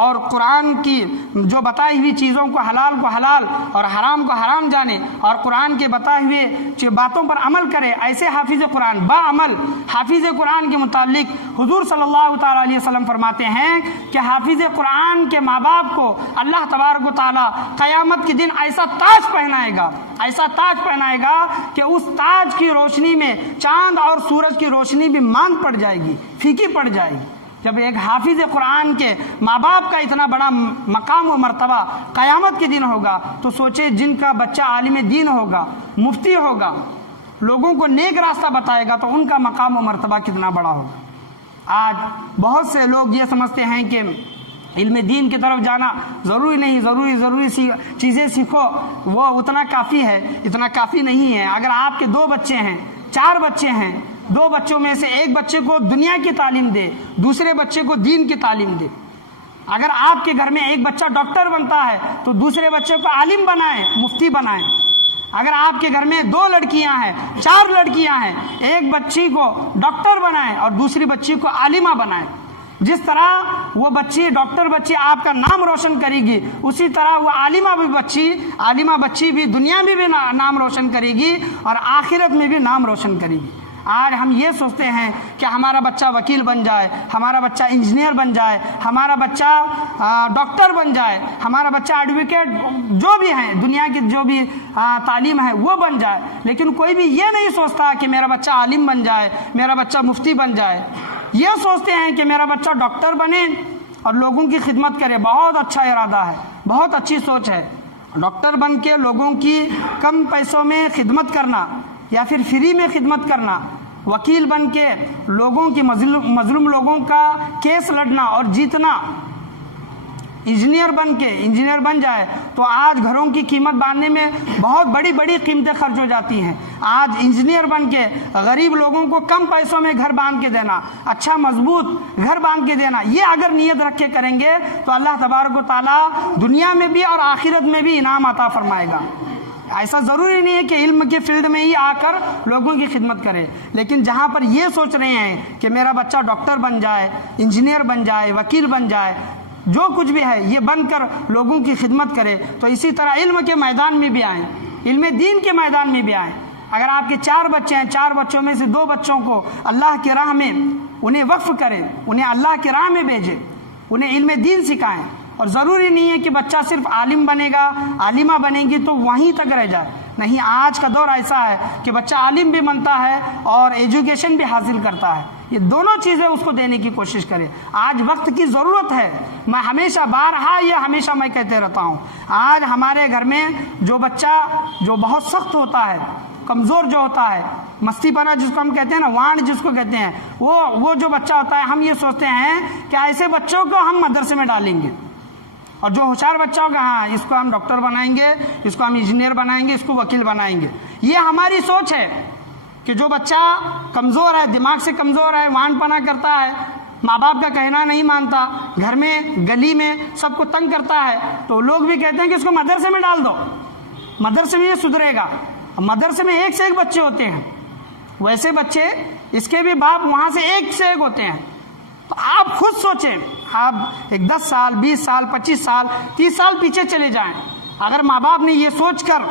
اور قرآن کی جو بتائی ہوئی چیزوں کو حلال اور حرام کو حرام جانے اور قرآن کے بتائے ہوئے باتوں پر عمل کرے، ایسے حافظ قرآن باعمل حافظ قرآن کے متعلق حضور صلی اللہ تعالیٰ علیہ وسلم فرماتے ہیں کہ حافظ قرآن کے ماں باپ کو اللہ تبارک و تعالیٰ قیامت کے دن ایسا تاج پہنائے گا کہ اس تاج کی روشنی میں چاند اور سورج کی روشنی بھی ماند پڑ جائے گی، پھیکی پڑ جائے گی۔ جب ایک حافظ قرآن کے ماں باپ کا اتنا بڑا مقام و مرتبہ قیامت کے دن ہوگا، تو سوچے جن کا بچہ عالم دین ہوگا، مفتی ہوگا، لوگوں کو نیک راستہ بتائے گا، تو ان کا مقام و مرتبہ کتنا بڑا ہوگا۔ آج بہت سے لوگ یہ سمجھتے ہیں کہ علم دین کی طرف جانا ضروری نہیں، ضروری چیزیں سیکھو، وہ اتنا کافی نہیں ہے۔ اگر آپ کے 2 بچے ہیں، 4 بچے ہیں، 2 بچوں میں سے ایک بچے کو دنیا کی تعلیم دے، دوسرے بچے کو دین کی تعلیم دے۔ اگر آپ کے گھر میں ایک بچہ ڈاکٹر بنتا ہے تو دوسرے بچے کو عالم بنائیں، مفتی بنائیں۔ اگر آپ کے گھر میں 2 لڑکیاں ہیں، 4 لڑکیاں ہیں، ایک بچی کو ڈاکٹر بنائیں اور دوسری بچی کو عالمہ بنائیں۔ جس طرح وہ ڈاکٹر بچی آپ کا نام روشن کرے گی، اسی طرح وہ عالمہ بچی بھی دنیا میں بھی نام روشن کرے گی اور آخرت میں بھی نام روشن کرے گی۔ آج ہم یہ سوچتے ہیں کہ ہمارا بچہ وکیل بن جائے، ہمارا بچہ انجینئر بن جائے، ہمارا بچہ ڈاکٹر بن جائے، ہمارا بچہ ایڈوکیٹ، جو بھی ہیں دنیا کی جو بھی تعلیم ہے وہ بن جائے، لیکن کوئی بھی یہ نہیں سوچتا کہ میرا بچہ عالم بن جائے، میرا بچہ مفتی بن جائے۔ یہ سوچتے ہیں کہ میرا بچہ ڈاکٹر بنے اور لوگوں کی خدمت کرے۔ بہت اچھا ارادہ ہے، بہت اچھی سوچ ہے۔ ڈاکٹر بن کے لوگوں کی کم پیسوں میں خدمت کرنا یا پھر فری میں خدمت کرنا، وکیل بن کے لوگوں کی مظلوم لوگوں کا کیس لڑنا اور جیتنا، انجینئر بن جائے تو آج گھروں کی قیمت باندھنے میں بہت بڑی قیمتیں خرچ ہو جاتی ہیں۔ آج انجینئر بن کے غریب لوگوں کو کم پیسوں میں گھر باندھ کے دینا، اچھا مضبوط گھر باندھ کے دینا، یہ اگر نیت رکھ کے کریں گے تو اللہ تبارک و تعالیٰ دنیا میں بھی اور آخرت میں بھی انعام عطا فرمائے گا۔ ایسا ضروری نہیں ہے کہ علم کے فیلڈ میں ہی آ کر لوگوں کی خدمت کرے، لیکن جہاں پر یہ سوچ رہے ہیں کہ میرا بچہ ڈاکٹر بن جائے، انجینئر بن جائے، وکیل بن جائے، جو کچھ بھی ہے یہ بن کر لوگوں کی خدمت کرے، تو اسی طرح علم کے میدان میں بھی آئیں، علم دین کے میدان میں بھی آئیں۔ اگر آپ کے 4 بچے ہیں، 4 بچوں میں سے 2 بچوں کو اللہ کی راہ میں انہیں وقف کریں، انہیں اللہ کی راہ میں بھیجیں، انہیں علم دین سکھائیں۔ اور ضروری نہیں ہے کہ بچہ صرف عالم بنے گا، عالمہ بنے گی تو وہیں تک رہ جائے، نہیں، آج کا دور ایسا ہے کہ بچہ عالم بھی بنتا ہے اور ایجوکیشن بھی حاصل کرتا ہے، یہ دونوں چیزیں اس کو دینے کی کوشش کرے۔ آج وقت کی ضرورت ہے، میں ہمیشہ میں کہتے رہتا ہوں، آج ہمارے گھر میں جو بچہ جو بہت سخت ہوتا ہے، کمزور جو ہوتا ہے، مستی پنا جس کو ہم کہتے ہیں نا، وانڈ جس کو کہتے ہیں، وہ جو بچہ ہوتا ہے، ہم یہ سوچتے ہیں کہ ایسے بچوں کو ہم مدرسے میں ڈالیں گے، اور جو ہوشیار بچہ ہوگا ہاں اس کو ہم ڈاکٹر بنائیں گے، اس کو ہم انجینئر بنائیں گے، اس کو وکیل بنائیں گے۔ یہ ہماری سوچ ہے کہ جو بچہ کمزور ہے، دماغ سے کمزور ہے، وانڈ پنا کرتا ہے، ماں باپ کا کہنا نہیں مانتا، گھر میں گلی میں سب کو تنگ کرتا ہے، تو لوگ بھی کہتے ہیں کہ اس کو مدرسے میں ڈال دو، مدرسے میں یہ سدھرے گا۔ مدرسے میں 1 سے 1 بچے ہوتے ہیں، ویسے بچے اس کے بھی باپ وہاں سے 1 سے 1 ہوتے ہیں۔ تو آپ خود سوچیں، آپ 10 سال 20 سال 25 سال 30 سال پیچھے چلے جائیں، اگر ماں باپ نے یہ سوچ کر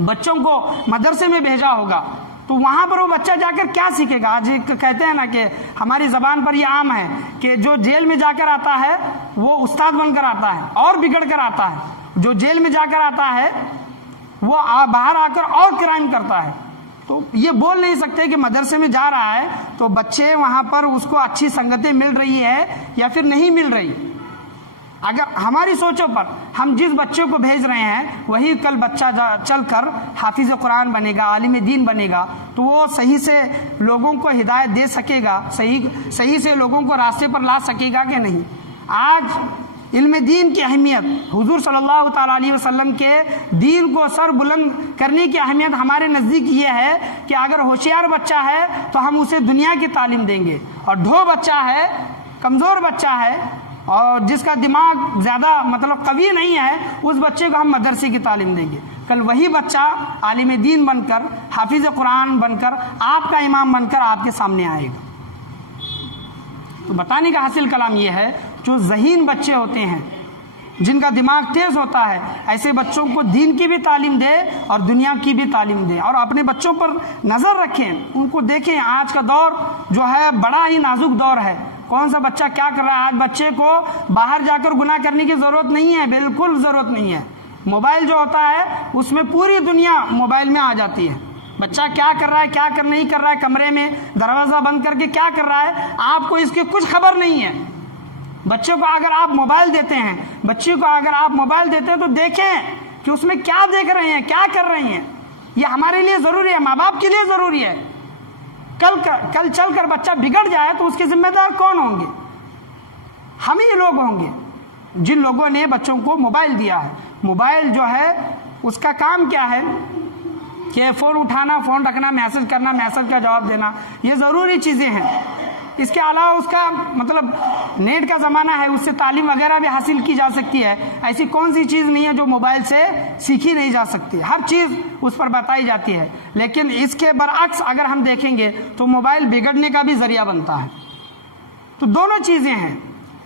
بچوں کو مدرسے میں بھیجا ہوگا تو وہاں پر وہ بچہ جا کر کیا سیکھے گا؟ آج کہتے ہیں نا کہ ہماری زبان پر یہ عام ہے کہ جو جیل میں جا کر آتا ہے وہ استاد بن کر آتا ہے اور بگڑ کر آتا ہے، جو جیل میں جا کر آتا ہے وہ باہر آ کر اور کرائم کرتا ہے۔ تو یہ بول نہیں سکتے کہ مدرسے میں جا رہا ہے تو بچے وہاں پر اس کو اچھی سنگتیں مل رہی ہے یا پھر نہیں مل رہی۔ اگر ہماری سوچوں پر ہم جس بچے کو بھیج رہے ہیں وہی کل بچہ چل کر حافظ قرآن بنے گا، عالم دین بنے گا، تو وہ صحیح سے لوگوں کو ہدایت دے سکے گا، صحیح سے لوگوں کو راستے پر لا سکے گا کہ نہیں؟ آج علم دین کی اہمیت، حضور صلی اللہ تعالیٰ علیہ وسلم کے دین کو سر بلند کرنے کی اہمیت ہمارے نزدیک یہ ہے کہ اگر ہوشیار بچہ ہے تو ہم اسے دنیا کی تعلیم دیں گے، اور ڈھو بچہ ہے، کمزور بچہ ہے اور جس کا دماغ زیادہ قوی نہیں ہے، اس بچے کو ہم مدرسے کی تعلیم دیں گے۔ کل وہی بچہ عالم دین بن کر، حافظ قرآن بن کر، آپ کا امام بن کر آپ کے سامنے آئے گا۔ تو بتانے کا حاصل کلام یہ ہے، جو ذہین بچے ہوتے ہیں، جن کا دماغ تیز ہوتا ہے، ایسے بچوں کو دین کی بھی تعلیم دے اور دنیا کی بھی تعلیم دے، اور اپنے بچوں پر نظر رکھیں، ان کو دیکھیں۔ آج کا دور جو ہے بڑا ہی نازک دور ہے، کون سا بچہ کیا کر رہا ہے۔ آج بچے کو باہر جا کر گناہ کرنے کی ضرورت نہیں ہے، بالکل ضرورت نہیں ہے۔ موبائل جو ہوتا ہے اس میں پوری دنیا موبائل میں آ جاتی ہے۔ بچہ کیا کر رہا ہے، کیا نہیں کر رہا ہے، کمرے میں دروازہ بند کر کے کیا کر رہا ہے، آپ کو اس کی کچھ خبر نہیں ہے۔ بچے کو اگر آپ موبائل دیتے ہیں، تو دیکھیں کہ اس میں کیا دیکھ رہے ہیں، کیا کر رہے ہیں۔ یہ ہمارے لیے ضروری ہے، ماں باپ کے لیے ضروری ہے۔ کل چل کر بچہ بگڑ جائے تو اس کے ذمہ دار کون ہوں گے؟ ہم ہی لوگ ہوں گے، جن لوگوں نے بچوں کو موبائل دیا ہے۔ موبائل جو ہے اس کا کام کیا ہے کہ فون اٹھانا، فون رکھنا، میسج کرنا، میسج کا جواب دینا، یہ ضروری چیزیں ہیں۔ اس کے علاوہ اس کا نیٹ کا زمانہ ہے، اس سے تعلیم وغیرہ بھی حاصل کی جا سکتی ہے۔ ایسی کون سی چیز نہیں ہے جو موبائل سے سیکھی نہیں جا سکتی، ہر چیز اس پر بتائی جاتی ہے۔ لیکن اس کے برعکس اگر ہم دیکھیں گے تو موبائل بگڑنے کا بھی ذریعہ بنتا ہے۔ تو دونوں چیزیں ہیں،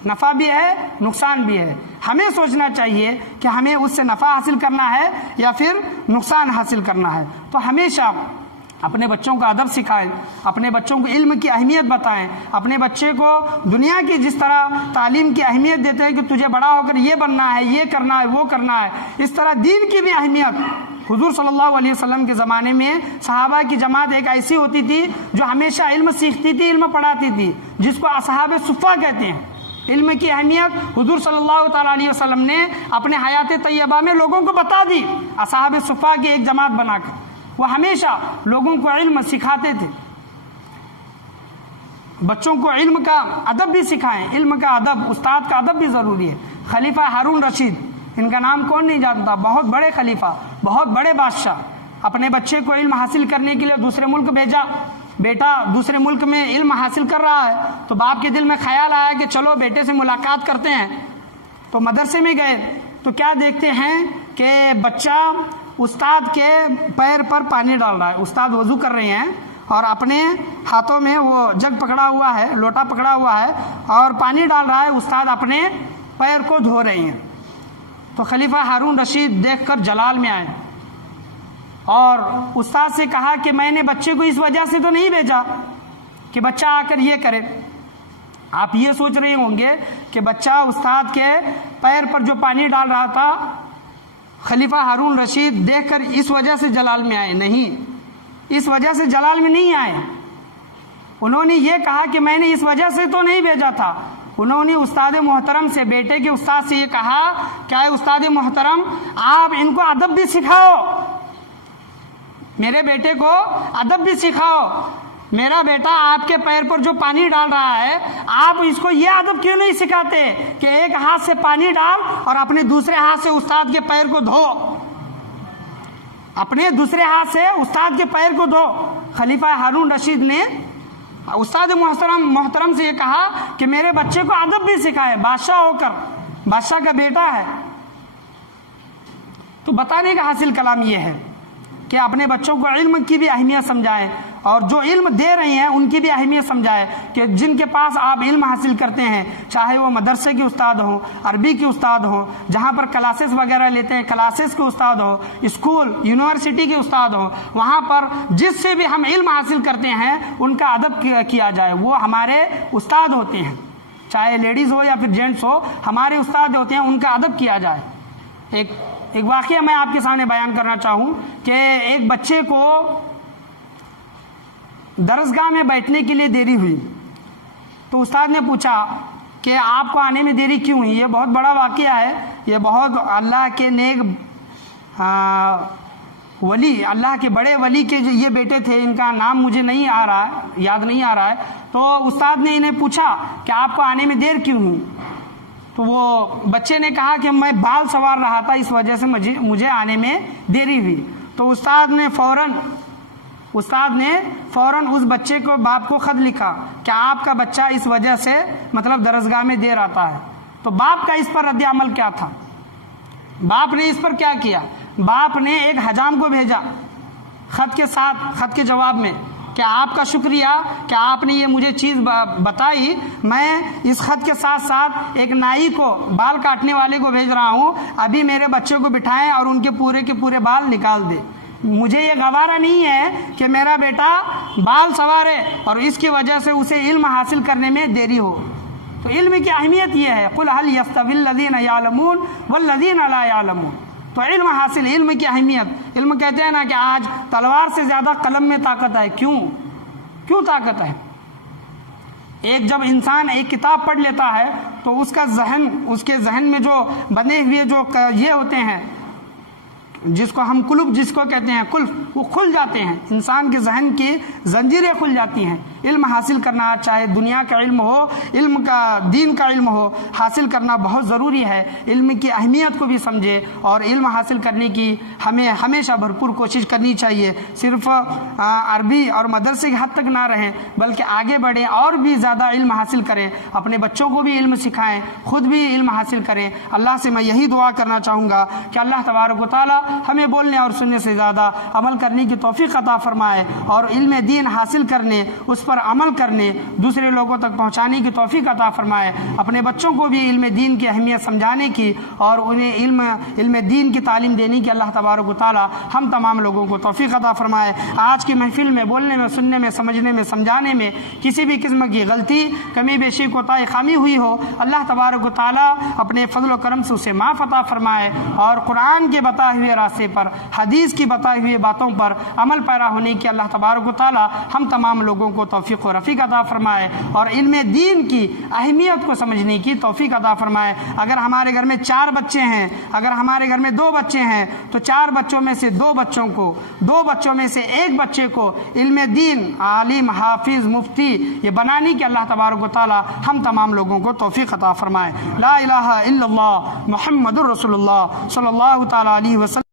نفع بھی ہے، نقصان بھی ہے۔ ہمیں سوچنا چاہیے کہ ہمیں اس سے نفع حاصل کرنا ہے یا پھر نقصان حاصل کرنا ہے۔ تو ہمیشہ اپنے بچوں کو ادب سکھائیں، اپنے بچوں کو علم کی اہمیت بتائیں، اپنے بچے کو دنیا کی جس طرح تعلیم کی اہمیت دیتے ہیں کہ تجھے بڑا ہو کر یہ بننا ہے، یہ کرنا ہے، وہ کرنا ہے، اس طرح دین کی بھی اہمیت۔ حضور صلی اللہ علیہ وسلم کے زمانے میں صحابہ کی جماعت ایک ایسی ہوتی تھی جو ہمیشہ علم سیکھتی تھی، علم پڑھاتی تھی، جس کو اصحاب صفہ کہتے ہیں۔ علم کی اہمیت حضور صلی اللہ تعالیٰ علیہ وسلم نے اپنے حیات طیبہ میں لوگوں کو بتا دی، اصحاب صفہ کی ایک جماعت بنا کر۔ وہ ہمیشہ لوگوں کو علم سکھاتے تھے۔ بچوں کو علم کا ادب بھی سکھائیں، علم کا ادب، استاد کا ادب بھی ضروری ہے۔ خلیفہ ہارون رشید، ان کا نام کون نہیں جانتا، بہت بڑے خلیفہ، بہت بڑے بادشاہ، اپنے بچے کو علم حاصل کرنے کے لیے دوسرے ملک بھیجا۔ بیٹا دوسرے ملک میں علم حاصل کر رہا ہے تو باپ کے دل میں خیال آیا کہ چلو بیٹے سے ملاقات کرتے ہیں۔ تو مدرسے میں گئے تو کیا دیکھتے ہیں کہ بچہ استاد کے پیر پر پانی ڈال رہا ہے۔ استاد وضو کر رہے ہیں اور اپنے ہاتھوں میں وہ جگ پکڑا ہوا ہے، لوٹا پکڑا ہوا ہے اور پانی ڈال رہا ہے، استاد اپنے پیر کو دھو رہے ہیں۔ تو خلیفہ ہارون رشید دیکھ کر جلال میں آئے اور استاد سے کہا کہ میں نے بچے کو اس وجہ سے تو نہیں بھیجا کہ بچہ آ کر یہ کرے۔ آپ یہ سوچ رہے ہوں گے کہ بچہ استاد کے پیر پر جو پانی ڈال رہا تھا خلیفہ ہارون رشید دیکھ کر اس وجہ سے جلال میں آئے، نہیں، اس وجہ سے جلال میں نہیں آئے۔ انہوں نے یہ کہا کہ میں نے اس وجہ سے تو نہیں بھیجا تھا۔ انہوں نے استاد محترم سے، بیٹے کے استاد سے یہ کہا کہ اے استاد محترم، آپ ان کو ادب بھی سکھاؤ، میرے بیٹے کو ادب بھی سکھاؤ۔ میرا بیٹا آپ کے پیر پر جو پانی ڈال رہا ہے، آپ اس کو یہ ادب کیوں نہیں سکھاتے کہ ایک ہاتھ سے پانی ڈال اور اپنے دوسرے ہاتھ سے استاد کے پیر کو دھو، اپنے دوسرے ہاتھ سے استاد کے پیر کو دھو۔ خلیفہ ہارون رشید نے استاد محترم سے یہ کہا کہ میرے بچے کو ادب بھی سکھائے، بادشاہ ہو کر، بادشاہ کا بیٹا ہے۔ تو بتانے کا حاصل کلام یہ ہے کہ اپنے بچوں کو علم کی بھی اہمیت سمجھائیں، اور جو علم دے رہے ہیں ان کی بھی اہمیت سمجھائیں کہ جن کے پاس آپ علم حاصل کرتے ہیں، چاہے وہ مدرسے کے استاد ہوں، عربی کے استاد ہوں، جہاں پر کلاسز وغیرہ لیتے ہیں کلاسز کے استاد ہوں، اسکول یونیورسٹی کے استاد ہوں، وہاں پر جس سے بھی ہم علم حاصل کرتے ہیں ان کا ادب کیا جائے، وہ ہمارے استاد ہوتے ہیں، چاہے لیڈیز ہو یا پھر جینٹس ہو، ہمارے استاد ہوتے ہیں، ان کا ادب کیا جائے۔ ایک واقعہ میں آپ کے سامنے بیان کرنا چاہوں کہ ایک بچے کو درسگاہ میں بیٹھنے کے لیے دیری ہوئی، تو استاد نے پوچھا کہ آپ کو آنے میں دیری کیوں ہوئی؟ یہ بہت بڑا واقعہ ہے، یہ بہت اللہ کے نیک ولی، اللہ کے بڑے ولی کے جو یہ بیٹے تھے، ان کا نام مجھے نہیں آ رہا ہے، یاد نہیں آ رہا ہے، تو استاد نے انہیں پوچھا کہ آپ کو آنے میں دیر کیوں ہوئی؟ تو وہ بچے نے کہا کہ میں بال سنوار رہا تھا، اس وجہ سے مجھے آنے میں دیری ہوئی۔ تو استاد نے فوراً اس بچے کو باپ کو خط لکھا کہ آپ کا بچہ اس وجہ سے مطلب درسگاہ میں دیر آتا ہے۔ تو باپ کا اس پر رد عمل کیا تھا؟ باپ نے اس پر کیا کیا؟ باپ نے ایک حجام کو بھیجا خط کے ساتھ، خط کے جواب میں، کہ آپ کا شکریہ کہ آپ نے یہ مجھے چیز بتائی، میں اس خط کے ساتھ ساتھ ایک نائی کو، بال کاٹنے والے کو بھیج رہا ہوں، ابھی میرے بچے کو بٹھائیں اور ان کے پورے بال نکال دے۔ مجھے یہ گوارا نہیں ہے کہ میرا بیٹا بال سنوارے اور اس کی وجہ سے اسے علم حاصل کرنے میں دیری ہو۔ تو علم کی اہمیت یہ ہے، قل هل يستوي الذين يعلمون والذين لا يعلمون۔ تو علم حاصل، علم کی اہمیت، علم کہتے ہیں نا کہ آج تلوار سے زیادہ قلم میں طاقت ہے۔ کیوں طاقت ہے؟ جب انسان ایک کتاب پڑھ لیتا ہے تو اس کے ذہن میں جو بنے ہوئے جو یہ ہوتے ہیں، جس کو ہم قلوب جس کو کہتے ہیں قلف، وہ کھل جاتے ہیں، انسان کے ذہن کی زنجیریں کھل جاتی ہیں۔ علم حاصل کرنا، چاہے دنیا کا علم ہو، علم کا دین کا علم ہو، حاصل کرنا بہت ضروری ہے۔ علم کی اہمیت کو بھی سمجھے اور علم حاصل کرنے کی ہمیں ہمیشہ بھرپور کوشش کرنی چاہیے۔ صرف عربی اور مدرسے کی حد تک نہ رہیں بلکہ آگے بڑھیں اور بھی زیادہ علم حاصل کریں، اپنے بچوں کو بھی علم سکھائیں، خود بھی علم حاصل کریں۔ اللہ سے میں یہی دعا کرنا چاہوں گا کہ اللہ تبارک و تعالی ہمیں بولنے اور سننے سے زیادہ عمل کرنے کی توفیق عطا فرمائے، اور علم دین حاصل کرنے، اس پر عمل کرنے، دوسرے لوگوں تک پہنچانے کی توفیق عطا فرمائے۔ اپنے بچوں کو بھی علم دین کی اہمیت سمجھانے کی اور انہیں علم دین کی تعلیم دینے کی اللہ تبارک و تعالی ہم تمام لوگوں کو توفیق عطا فرمائے۔ آج کی محفل میں بولنے میں، سننے میں، سمجھنے میں، سمجھانے میں کسی بھی قسم کی غلطی، کمی بیشی، کوتاہی، خامی ہوئی ہو، اللہ تبارک و تعالی اپنے فضل و کرم سے اسے معاف عطا فرمائے، اور قرآن کے بتائے ہوئے راستے پر، حدیث کی بتائی ہوئی باتوں پر عمل پیرا ہونے کی اللہ تبارک و تعالی ہم تمام لوگوں کو توفیق و رفیق عطا فرمائے، اور علم دین کی اہمیت کو سمجھنے کی توفیق عطا فرمائے۔ اگر ہمارے گھر میں 4 بچے ہیں، اگر ہمارے گھر میں 2 بچے ہیں، تو 4 بچوں میں سے 2 بچوں میں سے 1 بچے کو علم دین، عالم، حافظ، مفتی یہ بنانے کی اللہ تبارک و تعالی ہم تمام لوگوں کو توفیق عطا فرمائے۔ لا الہ الا اللہ محمد الرسول اللہ صلی اللہ تعالی علیہ وسلم۔